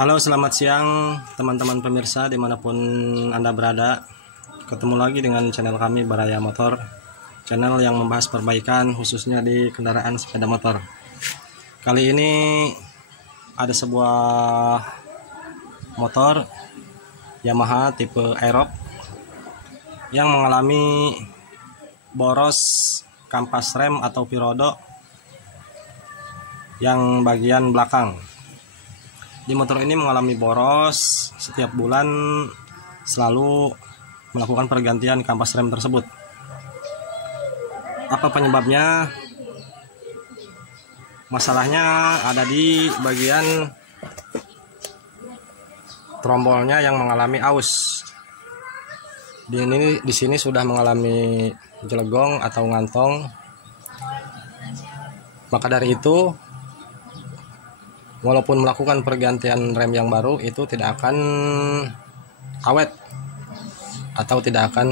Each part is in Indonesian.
Halo, selamat siang teman-teman pemirsa dimanapun Anda berada. Ketemu lagi dengan channel kami Baraya Motor, channel yang membahas perbaikan khususnya di kendaraan sepeda motor. Kali ini ada sebuah motor Yamaha tipe Aerox yang mengalami boros kampas rem atau pirodo yang bagian belakang. Di motor ini mengalami boros, setiap bulan selalu melakukan pergantian kampas rem tersebut. Apa penyebabnya? Masalahnya ada di bagian trombolnya yang mengalami aus. Di sini sudah mengalami jelegong atau ngantong. Maka dari itu, walaupun melakukan pergantian rem yang baru, itu tidak akan awet atau tidak akan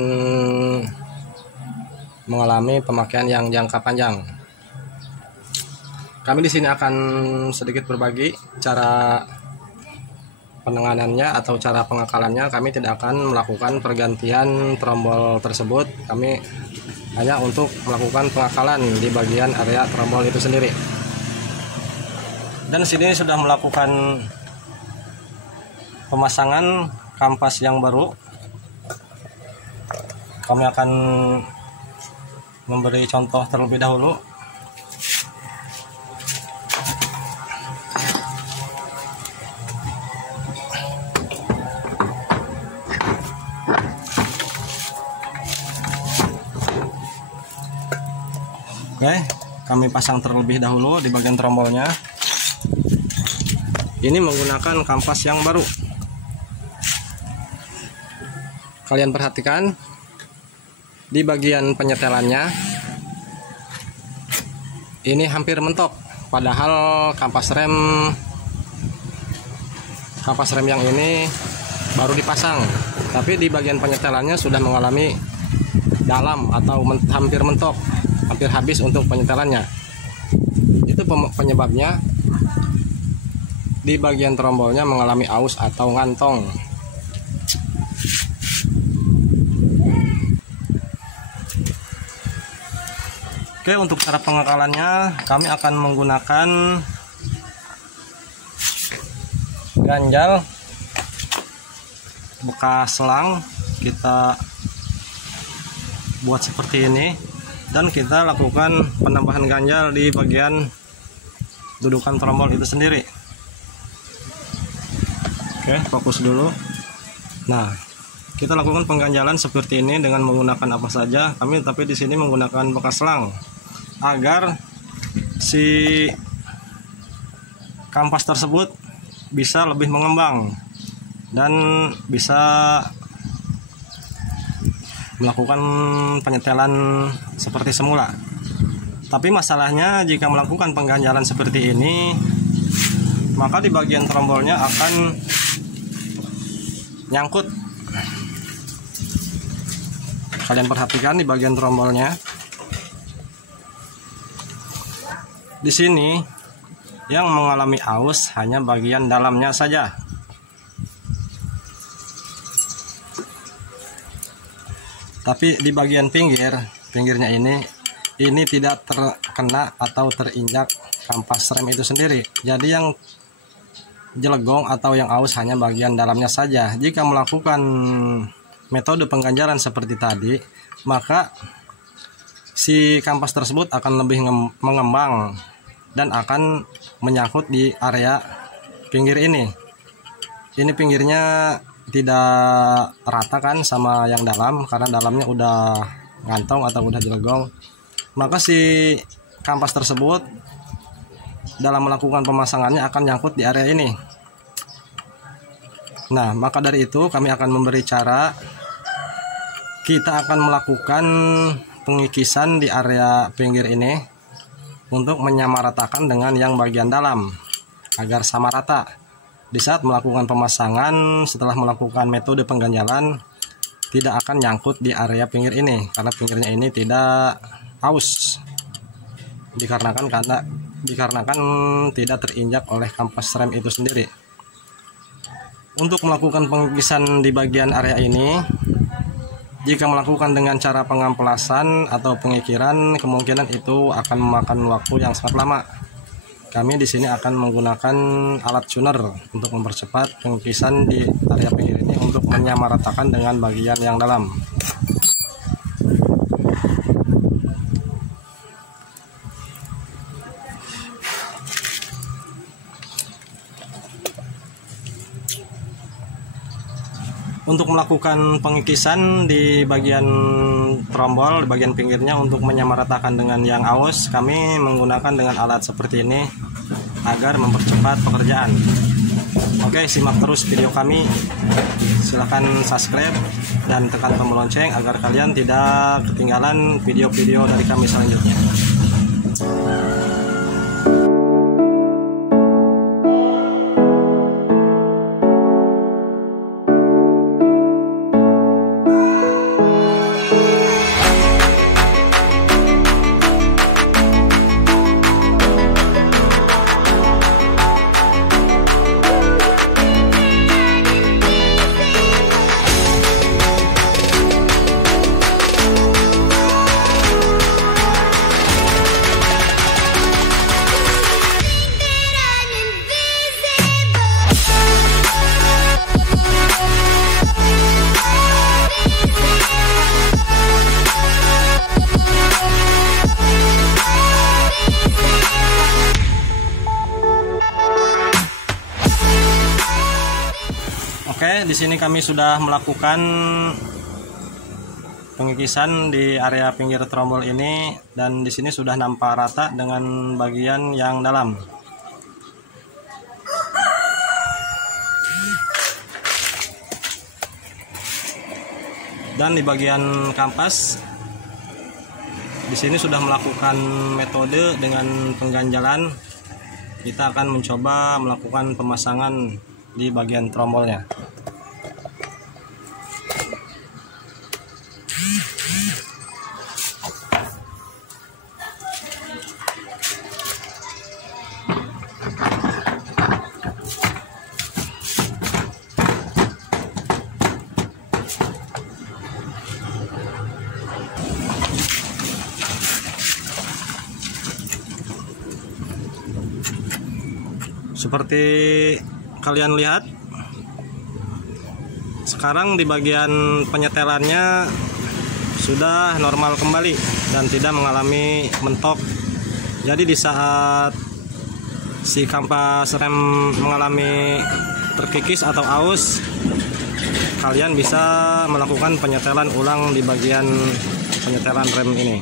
mengalami pemakaian yang jangka panjang. Kami di sini akan sedikit berbagi cara penanganannya atau cara pengakalannya. Kami tidak akan melakukan pergantian trombol tersebut. Kami hanya untuk melakukan pengakalan di bagian area trombol itu sendiri. Dan sini sudah melakukan pemasangan kampas yang baru. Kami akan memberi contoh terlebih dahulu. Oke, kami pasang terlebih dahulu di bagian trombolnya. Ini menggunakan kampas yang baru. Kalian perhatikan di bagian penyetelannya ini hampir mentok, padahal kampas rem yang ini baru dipasang, tapi di bagian penyetelannya sudah mengalami dalam atau hampir mentok, hampir habis untuk penyetelannya. Itu penyebabnya. Di bagian trombolnya mengalami aus atau ngantong. Oke, untuk cara pengakalannya kami akan menggunakan ganjal bekas selang. Kita buat seperti ini dan kita lakukan penambahan ganjal di bagian dudukan trombol itu sendiri. Oke, fokus dulu. Nah, kita lakukan pengganjalan seperti ini dengan menggunakan apa saja. Tapi di sini menggunakan bekas selang agar si kampas tersebut bisa lebih mengembang dan bisa melakukan penyetelan seperti semula. Tapi masalahnya jika melakukan pengganjalan seperti ini, maka di bagian trombolnya akan nyangkut. Kalian perhatikan di bagian trombolnya. Di sini yang mengalami aus hanya bagian dalamnya saja. Tapi di bagian pinggirnya ini tidak terkena atau terinjak kampas rem itu sendiri. Jadi yang jelegong atau yang aus hanya bagian dalamnya saja. Jika melakukan metode pengganjalan seperti tadi, maka si kampas tersebut akan lebih mengembang dan akan menyangkut di area pinggir ini. Ini pinggirnya tidak rata kan sama yang dalam, karena dalamnya udah ngantong atau udah jelegong. Maka si kampas tersebut dalam melakukan pemasangannya akan nyangkut di area ini. Nah, maka dari itu kami akan memberi cara. Kita akan melakukan pengikisan di area pinggir ini untuk menyamaratakan dengan yang bagian dalam agar sama rata. Di saat melakukan pemasangan, setelah melakukan metode pengganjalan, tidak akan nyangkut di area pinggir ini karena pinggirnya ini tidak aus. Dikarenakan tidak terinjak oleh kampas rem itu sendiri. Untuk melakukan pengikisan di bagian area ini, jika melakukan dengan cara pengamplasan atau pengikiran, kemungkinan itu akan memakan waktu yang sangat lama. Kami di sini akan menggunakan alat tuner untuk mempercepat pengikisan di area pinggir ini untuk menyamaratakan dengan bagian yang dalam. Untuk melakukan pengikisan di bagian trombol, di bagian pinggirnya untuk menyamaratakan dengan yang aus, kami menggunakan dengan alat seperti ini agar mempercepat pekerjaan. Oke, simak terus video kami. Silahkan subscribe dan tekan tombol lonceng agar kalian tidak ketinggalan video-video dari kami selanjutnya. Oke, di sini kami sudah melakukan pengikisan di area pinggir trombol ini, dan di sini sudah nampak rata dengan bagian yang dalam. Dan di bagian kampas, di sini sudah melakukan metode dengan pengganjalan. Kita akan mencoba melakukan pemasangan di bagian trombolnya. Seperti kalian lihat, sekarang di bagian penyetelannya sudah normal kembali dan tidak mengalami mentok. Jadi di saat si kampas rem mengalami terkikis atau aus, kalian bisa melakukan penyetelan ulang di bagian penyetelan rem ini.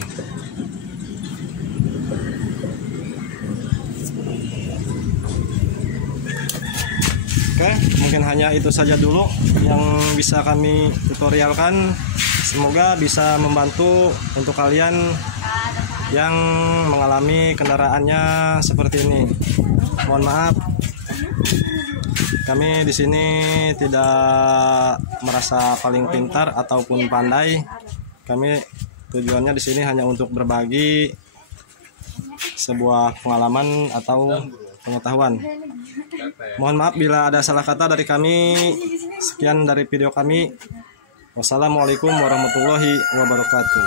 Oke, mungkin hanya itu saja dulu yang bisa kami tutorialkan. Semoga bisa membantu untuk kalian yang mengalami kendaraannya seperti ini. Mohon maaf, kami di sini tidak merasa paling pintar ataupun pandai. Kami tujuannya di sini hanya untuk berbagi sebuah pengalaman atau pengetahuan. Mohon maaf bila ada salah kata dari kami. Sekian dari video kami. Wassalamualaikum warahmatullahi wabarakatuh.